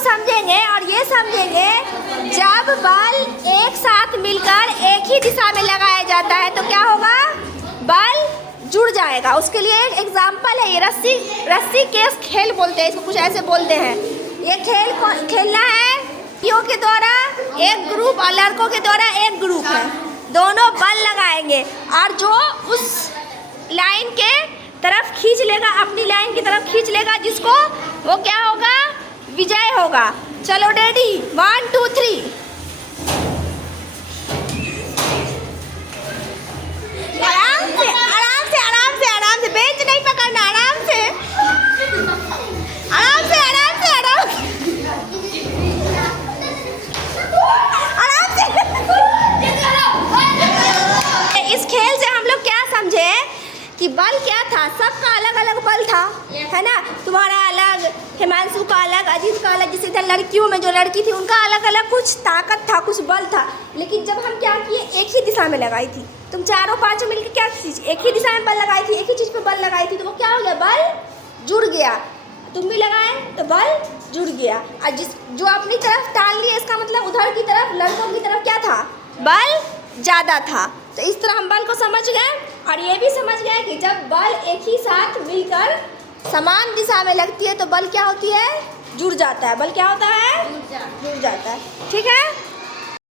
समझेंगे और ये समझेंगे जब बल एक साथ मिलकर एक ही दिशा में लगाया जाता है तो क्या होगा, बल जुड़ जाएगा। उसके लिए एक एग्जाम्पल है, ये रस्सी केस खेल बोलते हैं इसको, कुछ ऐसे बोलते हैं। ये खेल खेलना है लड़कियों के द्वारा एक ग्रुप और लड़कों के द्वारा एक ग्रुप है, दोनों बल लगाएंगे और जो उस लाइन के तरफ खींच लेगा, अपनी लाइन की तरफ खींच लेगा जिसको, वो क्या होगा, विजय होगा। चलो रेडी, 1 2 3। आराम से आराम से आराम से आराम से, बेंच नहीं पकड़ना, आराम से आराम से आराम से आराम से। इस खेल से हम लोग क्या समझे कि बल क्या था, सबका अलग अलग बल था, है ना। तुम्हारा अलग, हिमांशु का अलग, अजीत का अलग, जैसे इधर लड़कियों में जो लड़की थी उनका अलग अलग कुछ ताकत था, कुछ बल था। लेकिन जब हम क्या किए, एक ही दिशा में लगाई थी, तुम चारों पांचों मिलकर क्या चीज़, एक ही दिशा में बल लगाई थी, एक ही चीज़ पे बल लगाई थी, तो वो क्या हो गया, बल जुड़ गया। तुम भी लगाए तो बल जुड़ गया, और जो अपनी तरफ टाल लिया, इसका मतलब उधर की तरफ, लड़कों की तरफ क्या था, बल ज़्यादा था। तो इस तरह हम बल को समझ गए और ये भी समझ गए कि जब बल एक ही साथ मिलकर समान दिशा में लगती है तो बल क्या होती है, जुड़ जाता है। बल क्या होता है, जुड़ जाता है। ठीक है।